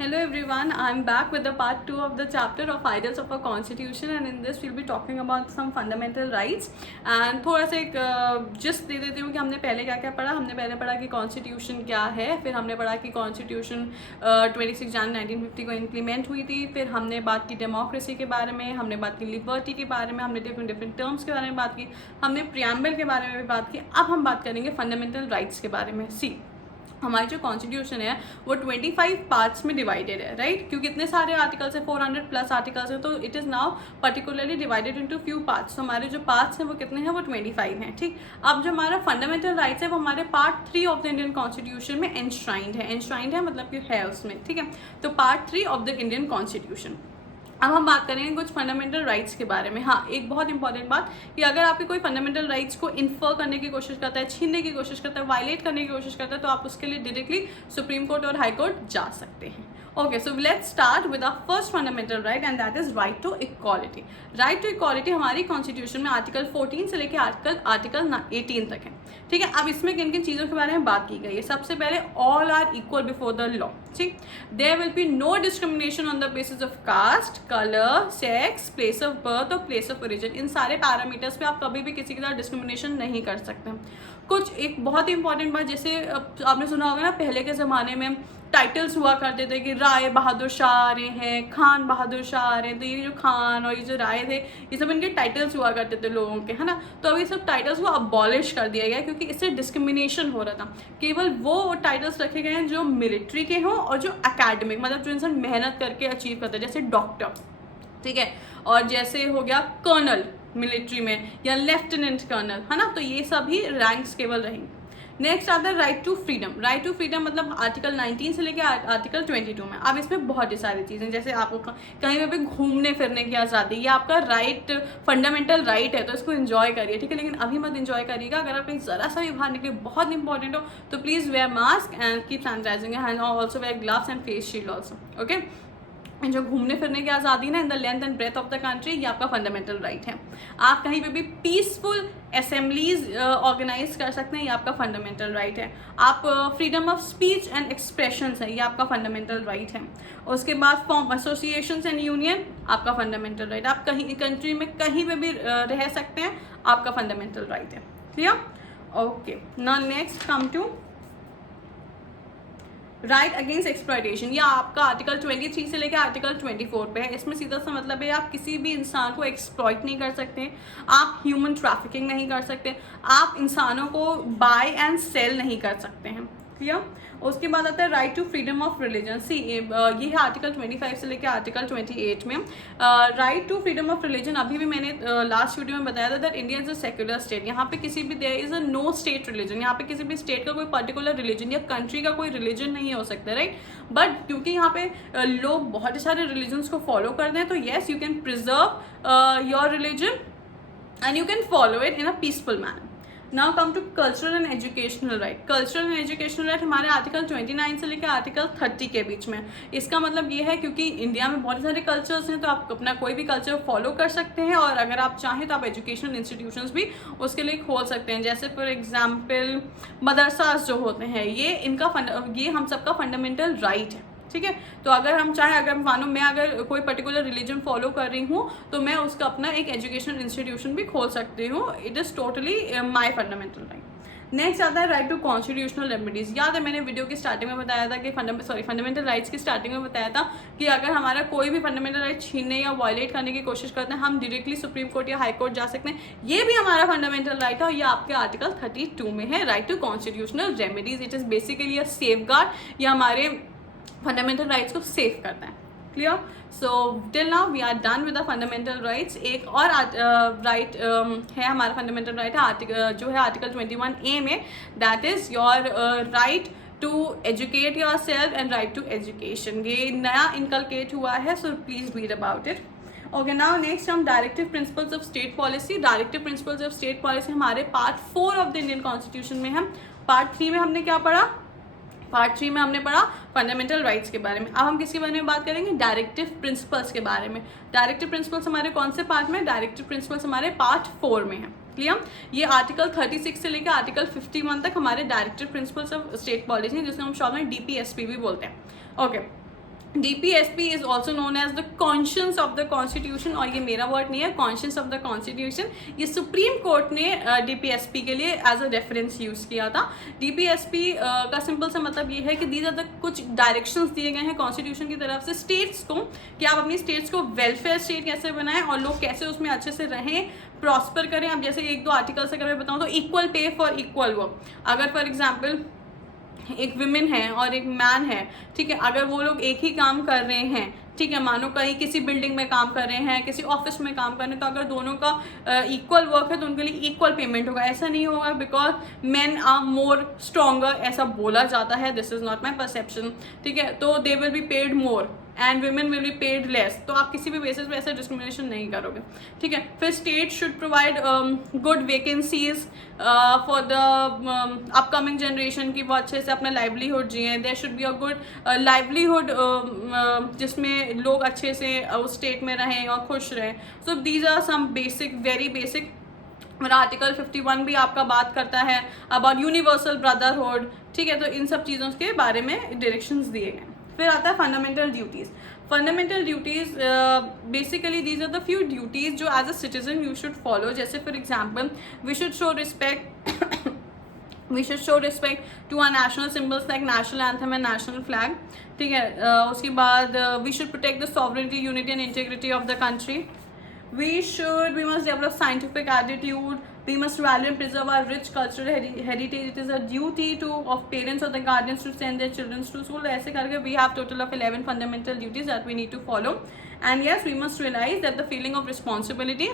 Hello everyone, I am back with the part 2 of the chapter of Ideals of a Constitution, and in this we'll be talking about some fundamental rights and थोड़ा सा एक gist दे देती हूँ कि हमने पहले क्या क्या पढ़ा। हमने पहले पढ़ा कि कॉन्स्टिट्यूशन क्या है, फिर हमने पढ़ा कि कॉन्स्टिट्यूशन 26 जनवरी 1950 को इम्प्लीमेंट हुई थी, फिर हमने बात की डेमोक्रेसी के बारे में, हमने बात की लिबर्टी के बारे में, हमने डिफरेंट टर्म्स के बारे में बात की, हमने प्रियम्बल के बारे में भी बात की। अब हम बात करेंगे फंडामेंटल राइट्स के बारे में। सी हमारी जो कॉन्स्टिट्यूशन है वो 25 पार्ट्स में डिवाइडेड है, राइट? क्योंकि इतने सारे आर्टिकल्स है, 400 प्लस आर्टिकल्स है, तो it is now particularly divided into few parts. तो हमारे जो पार्ट्स हैं वो कितने हैं? वो 25 हैं, ठीक। अब जो हमारा फंडामेंटल राइट्स है वो हमारे part 3 of the Indian constitution में एनश्राइंड है। एनश्राइंड है मतलब कि है उसमें, ठीक है। तो part 3 of the Indian constitution. अब हम बात करेंगे कुछ फंडामेंटल राइट्स के बारे में। हाँ, एक बहुत इंपॉर्टेंट बात कि अगर आपके कोई फंडामेंटल राइट्स को इन्फर करने की कोशिश करता है, छीनने की कोशिश करता है, वायलेट करने की कोशिश करता है, तो आप उसके लिए डायरेक्टली सुप्रीम कोर्ट और हाई कोर्ट जा सकते हैं। Okay, so let's start with the first fundamental right and that is right to equality. Right to equality हमारी कॉन्स्टिट्यूशन में आर्टिकल 14 से लेकर आर्टिकल 18 तक है, ठीक है। अब इसमें किन किन चीज़ों के बारे में बात की गई है? सबसे पहले all are equal before the law, ठीक। There will be no discrimination on the basis of caste, colour, sex, place of birth और प्लेस ऑफ ओरिजिन। इन सारे पैरामीटर्स पे आप कभी भी किसी के साथ डिस्क्रिमिनेशन नहीं कर सकते। कुछ एक बहुत ही इंपॉर्टेंट बात, जैसे आपने सुना होगा ना, पहले के ज़माने में टाइटल्स हुआ करते थे कि राय बहादुर शाह आ रहे हैं, खान बहादुर शाह आ रहे हैं, तो ये जो खान और ये जो राय थे, ये सब इनके टाइटल्स हुआ करते थे लोगों के, है ना। तो अभी सब टाइटल्स को अबॉलिश कर दिया गया क्योंकि इससे डिस्क्रिमिनेशन हो रहा था। केवल वो टाइटल्स रखे गए हैं जो मिलिट्री के हों और जो एकेडमिक, मतलब जो इंसान मेहनत करके अचीव करता है, जैसे डॉक्टर, ठीक है, और जैसे हो गया कर्नल मिलिट्री में, या लेफ्टिनेंट कर्नल, है ना। तो ये सभी रैंक्स केवल रहेंगे। नेक्स्ट आता है right to freedom. Right to freedom मतलब आर्टिकल 19 से लेकर आर्टिकल 22 में। अब इसमें बहुत ही सारी चीज़ें, जैसे आपको कहीं पे भी घूमने फिरने की आज़ादी, ये आपका राइट, फंडामेंटल राइट है, तो इसको एंजॉय करिए, ठीक है। लेकिन अभी मत एंजॉय करिएगा। अगर आप कहीं ज़रा सा भी बाहर निकले, बहुत इंपॉर्टेंट हो, तो please wear mask and keep sanitising your hand, also wear gloves and face shield also, okay. जो घूमने फिरने की आज़ादी ना in the length and breadth of the country, ये आपका फंडामेंटल राइट है। आप कहीं पे भी पीसफुल असेंबलीज ऑर्गेनाइज कर सकते हैं, ये आपका फंडामेंटल राइट है। आप freedom of speech and expression है, ये आपका फंडामेंटल राइट है। उसके बाद फॉर्म एसोसिएशंस एंड यूनियन, आपका फंडामेंटल राइट। आप कहीं कंट्री में कहीं पे भी रह सकते हैं, आपका फंडामेंटल राइट है। Clear? Okay, now next come to right against exploitation. या आपका आर्टिकल 23 से लेकर आर्टिकल 24 पे है। इसमें सीधा सा मतलब है आप किसी भी इंसान को एक्सप्लॉयट नहीं कर सकते, आप ह्यूमन ट्रैफिकिंग नहीं कर सकते, आप इंसानों को बाय एंड सेल नहीं कर सकते हैं। क्लियर? उसके बाद आता है right to freedom of religion. See ये है आर्टिकल 25 से लेकर आर्टिकल 28 में। Right to freedom of religion, अभी भी मैंने लास्ट वीडियो में बताया था that India is a secular state. यहाँ पे किसी भी there is a no state religion, यहाँ पे किसी भी स्टेट का कोई पर्टिकुलर रिलीजन या कंट्री का कोई रिलीजन नहीं हो सकता, राइट। बट क्योंकि यहाँ पे लोग बहुत सारे रिलीजन्स को फॉलो करते हैं, तो yes you can preserve your religion and you can follow it in a peaceful manner. Now come to cultural and educational right. Cultural and educational right हमारे आर्टिकल 29 से लेकर आर्टिकल 30 के बीच में। इसका मतलब ये है क्योंकि इंडिया में बहुत सारे कल्चर्स हैं, तो आप अपना कोई भी कल्चर फॉलो कर सकते हैं, और अगर आप चाहें तो आप एजुकेशनल इंस्टीट्यूशंस भी उसके लिए खोल सकते हैं। जैसे फॉर एग्जाम्पल मदरसास जो होते हैं, ये हम सबका फंडामेंटल राइट है, ठीक है। तो अगर हम चाहें, अगर मानो मैं अगर कोई पर्टिकुलर रिलीजन फॉलो कर रही हूँ, तो मैं उसका अपना एक एजुकेशनल इंस्टीट्यूशन भी खोल सकती हूँ। It is totally my fundamental right. Next आता है राइट टू कॉन्स्टिट्यूशनल रेमेडीज। याद है मैंने वीडियो की स्टार्टिंग में बताया था कि फंडामेंटल राइट्स की स्टार्टिंग में बताया था कि अगर हमारा कोई भी फंडामेंटल राइट छीनने या वायलेट करने की कोशिश करते हैं, हम डायरेक्टली सुप्रीम कोर्ट या हाई कोर्ट जा सकते हैं। ये भी हमारा फंडामेंटल राइट है, और ये आपके आर्टिकल 32 में है, right to constitutional remedies. It is basically a safeguard, या हमारे फंडामेंटल राइट्स को सेव करता है। Clear? So till now we are done with the fundamental rights. एक और राइट है हमारा फंडामेंटल राइट है, जो है आर्टिकल 21A में, that is your right to educate yourself and right to education. ये नया इनकलकेट हुआ है, so please read about it. Okay, now next हम directive principles of state policy. Directive principles of state policy हमारे part 4 of the Indian constitution में है। Part 3 में हमने क्या पढ़ा? पार्ट 3 में हमने पढ़ा फंडामेंटल राइट्स के बारे में। अब हम किसके बारे में बात करेंगे? डायरेक्टिव प्रिंसिपल्स के बारे में। डायरेक्टिव प्रिंसिपल्स हमारे कौन से पार्ट में? डायरेक्टिव प्रिंसिपल्स हमारे पार्ट 4 में है। क्लियर? ये आर्टिकल 36 से लेकर आर्टिकल 51 तक हमारे directive principles of state policy, जिसको हम शॉर्ट में DPSP भी बोलते हैं। Okay, DPSP is also known as the conscience of the constitution, और ये मेरा वर्ड नहीं है, conscience of the constitution, ये सुप्रीम कोर्ट ने DPSP के लिए एज अ रेफरेंस यूज़ किया था. DPSP का सिंपल सा मतलब ये है कि दीज आर द कुछ डायरेक्शंस दिए गए हैं कॉन्स्टिट्यूशन की तरफ से स्टेट्स को कि आप अपनी स्टेट्स को वेलफेयर स्टेट कैसे बनाएं और लोग कैसे उसमें अच्छे से रहें, प्रॉस्पर करें. अब जैसे एक दो आर्टिकल्स अगर मैं बताऊँ तो equal pay for equal work. अगर फॉर एग्जाम्पल एक विमेन है और एक मैन है, ठीक है, अगर वो लोग एक ही काम कर रहे हैं, ठीक है, मानो कहीं किसी बिल्डिंग में काम कर रहे हैं, किसी ऑफिस में काम कर रहे हैं, तो अगर दोनों का इक्वल वर्क है तो उनके लिए इक्वल पेमेंट होगा. ऐसा नहीं होगा because men are more stronger, ऐसा बोला जाता है. This is not my perception, ठीक है. तो they will be paid more and women will be paid less. तो आप किसी भी बेसिस पे ऐसा डिस्क्रिमिनेशन नहीं करोगे, ठीक है. फिर state should provide good vacancies for the upcoming generation की वो अच्छे से अपना लाइवलीहुड जिए. There should be a good livelihood जिसमें लोग अच्छे से उस स्टेट में रहें और खुश रहें. So these are some basic, very basic. मेरा आर्टिकल 51 भी आपका बात करता है अबाउट यूनिवर्सल ब्रदरहुड, ठीक है. तो इन सब चीज़ों के बारे में डायरेक्शंस दिए गए. फिर आता है fundamental duties. Fundamental duties basically these are the few duties जो as a citizen you should follow. जैसे for example we should show respect to our national symbols like national anthem and national flag, ठीक है. उसके बाद we should protect the sovereignty, unity and integrity of the country. We must develop scientific attitude. We must value and preserve our rich cultural heritage. It is a duty of parents or the guardians to send their children to school. ऐसे करके we have total of 11 fundamental duties that we need to follow. And yes, we must realize that the feeling of responsibility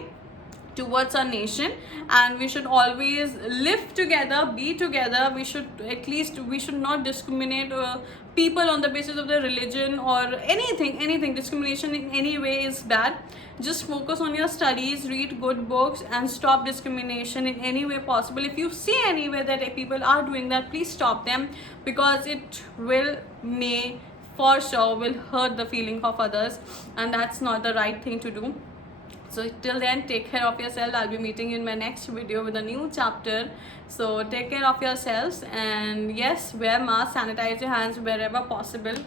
towards our nation, and we should always live together, be together. We should not discriminate people on the basis of their religion or anything. Discrimination in any way is bad. Just focus on your studies, read good books, and stop discrimination in any way possible. If you see anywhere that people are doing that, please stop them, because it for sure will hurt the feeling of others, and that's not the right thing to do. So till then, take care of yourself. I'll be meeting you in my next video with a new chapter. So take care of yourselves, and yes, wear mask, sanitize your hands wherever possible.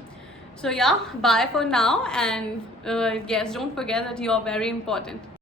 So yeah, bye for now, and yes, don't forget that you are very important.